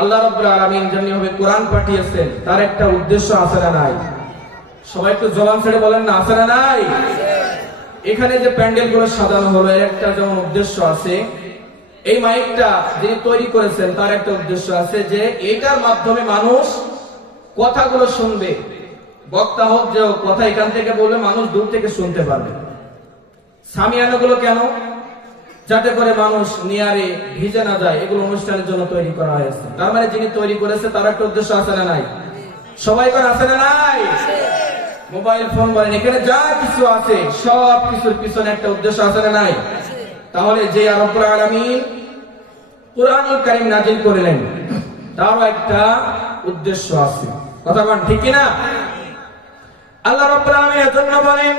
আল্লাহ রাব্বুল আলামিন যেভাবে কোরআন পাঠিয়েছেন তার একটা উদ্দেশ্য আছে না নাই? সবাই তো জবান ছেড়ে বলেন না, আছে না নাই? এখানে যে প্যান্ডেল গুলো সাজানো হলো এর একটা যেমন উদ্দেশ্য আছে, এই মাইকটা যিনি তৈরি করেছেন তার একটা উদ্দেশ্য আছে যে এটার মাধ্যমে মানুষ কথাগুলো শুনবে, বক্তা হোক যে কথা এখান থেকে বলবে মানুষ দূর থেকে শুনতে পারবে। সামিয়ানা গুলো কেন? যাতে করে মানুষ নিয়ারে ভিজে না যায়, এগুলো অনুষ্ঠানের জন্য তৈরি করা হয়েছে। তার মানে যিনি তৈরি করেছে তার একটা উদ্দেশ্য আছে না নাই? সবাই করে আছে না নাই? মোবাইল ফোন বলেন, এখানে যা কিছু আছে সব কিছুর পিছনে একটা উদ্দেশ্য আছে না নাই? তাহলে যে রব্বুল আলামিন কুরআনুল কারীম নাযিল করলেন তারও একটা উদ্দেশ্য আছে। কথা বলেন ঠিক কি না? আল্লাহ রাব্বুল আলামিন এর জন্য বলেন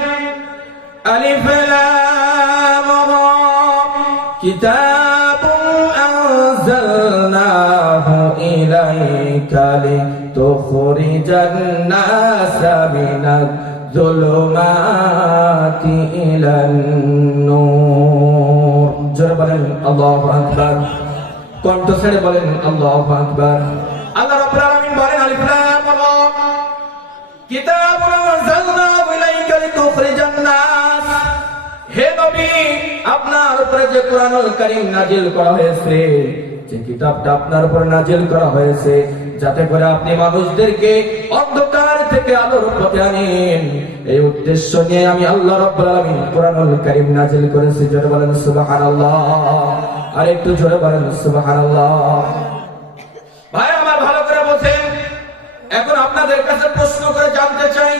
আলিফ লাম রা কিতাবুন আনজালনাহু ইলাইকা লিতুখরিজান নাসা মিনাজ যুলুমাতি ইলান নূর। জোরে বলেন আল্লাহু আকবার, কণ্ঠ ছেড়ে বলেন আল্লাহু আকবার। আল্লাহ রাব্বুল আলামিন বলেন আলিফ লাম রা কিতাবুন আনজালনাহু ইলাইকা লিতুখরিজান নাস। হে নবী, আপনার উপরে যে কুরআনুল কারীম নাযিল করা হয়েছে, যে কিতাবটা আপনার উপর নাযিল করা হয়েছে, যাতে করে আপনি মানুষদেরকে অন্ধকার থেকে আলোর পথে আনেন, এই উদ্দেশ্য নিয়ে আমি আল্লাহ রাব্বুল আলামিন কুরআনুল কারীম নাযিল করেছি। জোরে বলেন সুবহানাল্লাহ, আর একটু জোরে বলেন সুবহানাল্লাহ। ভাই আমার ভালো করে বোঝেন, এখন আপনাদের কাছে প্রশ্ন করে জানতে চাই,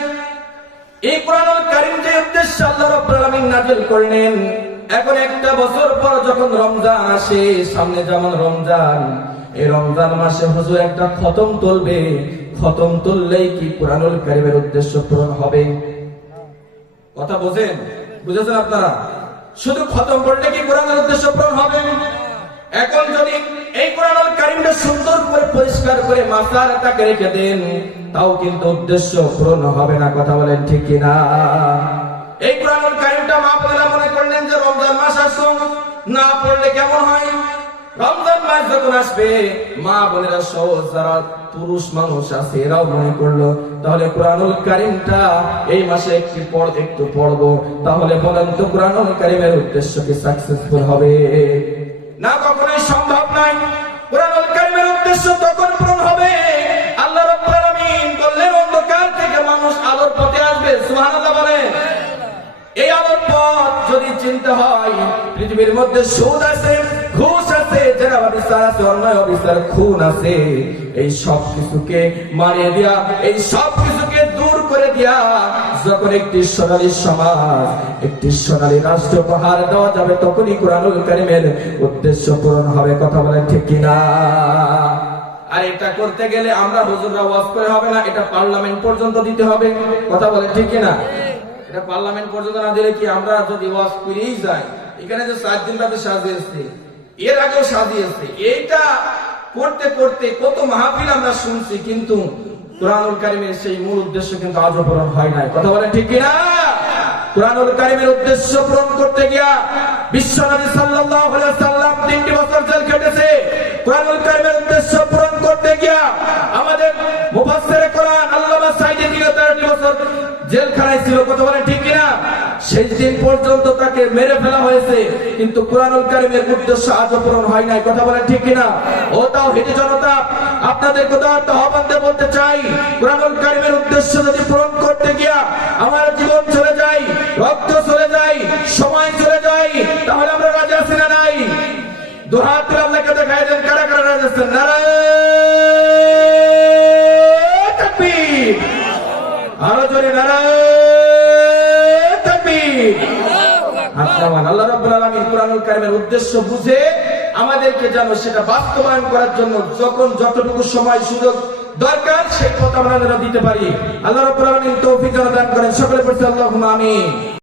এই কুরআনুল কারীম যে উদ্দেশ্যে আল্লাহ রাব্বুল আলামিন নাযিল করলেন, এখন একটা বছর পর যখন রমজান আসে, সামনে যেমন রমজান, এই রমজান মাসে হুজুর একটা খতম তুলবে, খতম তুললেই কি কুরআনুল কারীমের উদ্দেশ্য পূরণ হবে? কথা বোঝেন? বুঝেছেন আপনারা? শুধু খতম করলে কি কুরআনের উদ্দেশ্য পূরণ হবে? এখন যদি এই কুরআনুল কারীমটা সুন্দর করে পরিষ্কার করে মাসারাটাকে রেখে দেন, তাও কিন্তু উদ্দেশ্য পূরণ হবে না। কথা বলেন ঠিক কি না? এই কুরআনুল কারীমটা মা বোনেরা মনে করলেন যে রমজান মাস আসুন, না পড়লে কেমন হয়? রমজান মাস যখন আসবে, মা বোনেরা সহ যারা পুরুষ মানুষ আছে এরাও মনে করলো তাহলে কুরআনুল কারীমটা এই মাসে একটু পড়বো, তাহলে বলেন তো কুরআনুল কারীমের উদ্দেশ্য কি সাকসেসফুল হবে? না, কখনোই সম্ভব নয়। কুরআনুল কারীমের উদ্দেশ্য তখন পূরণ হবে আল্লাহ রাব্বুল আলামিন বললেন অন্ধকার থেকে মানুষ আলোর পথে আসবে। সুবহানাল্লাহ বলেন। এই আলোর পথ যদি চিন্তা হয়, পৃথিবীর মধ্যে সুদ আছে, ঘুষ আছে, জেনা বিচার আছে, অন্যায় অবিচার, খুন আছে, এই সব কিছুকে মারিয়ে দিয়া, এই সব কিছুকে দূর করে দিয়া যখন একটি সোনালী সমাজ, একটি সোনালী রাষ্ট্র উপহার দেওয়া যাবে, তখনই কুরআনুল কারীমের উদ্দেশ্য পূরণ হবে। কথা বলেন ঠিক কিনা? আর এটা করতে গেলে আমরা হুজুররা ওয়াজ করে হবে না, এটা পার্লামেন্ট পর্যন্ত দিতে হবে। কথা বলেন ঠিক কিনা? এটা পার্লামেন্ট পর্যন্ত না দিলে কি আমরা যদি ওয়াজ করেই যাই, এখানে যে 4 দিন ব্যাপী সাজিয়েছে, এর আগেও সাজিয়েছে, এইটা করতে করতে কত মাহফিল আমরা শুনছি, কিন্তু কুরআনুল কারীমের সেই মূল উদ্দেশ্য কিন্তু আজও পূরণ হয় নাই। কথা বলেন ঠিক কিনা? কুরআনুল কারীমের উদ্দেশ্য পূরণ করতে গিয়া বিশ্বনবী সাল্লাল্লাহু আলাইহি ওয়াসাল্লাম 3টি বছর জেল খেটেছে। কুরআনুল কারীমের উদ্দেশ্য পূরণ করতে গিয়া আমাদের মুফাসসিরে কোরআন আল্লামা সাঈদী 13টি বছর জেলখানায় ছিল। কথা বলেন ঠিক কিনা? সেই দিন পর্যন্ত তাকে মেরে ফেলা হয়েছে, কিন্তু কুরআনুল কারীমের উদ্দেশ্য আজও পূরণ হয় নাই। কথা বলেন ঠিক কিনা? ও তাওহীদি জনতা, আপনাদের কথা আহ্বান দিয়ে বলতে চাই, কুরআনুল কারীমের উদ্দেশ্য যদি পূরণ করতে গিয়া আমার জীবন চলে যায়, রক্ত চলে যায়, সময় চলে যায়, তাহলে আমরা রাজি আছি না নাই? দুহাত তুলে আল্লাহকে দেখায় দেন কারা কারা রাজি আছেন। নারায়ে তাকবীর, আরো জোরে নারায়ে তাকবীর। আল্লাহ রাব্বুল আলামিন কুরআনুল কারীমের উদ্দেশ্য বুঝে আমাদেরকে যেন সেটা বাস্তবায়ন করার জন্য যখন যতটুকু সময় সুযোগ দরকার সেই পথ আমরা দিতে পারি। আল্লাহ রাব্বুল আলামিন তৌফিক দান করেন। সকলে পড়ছি আল্লাহুম্মা আমিন।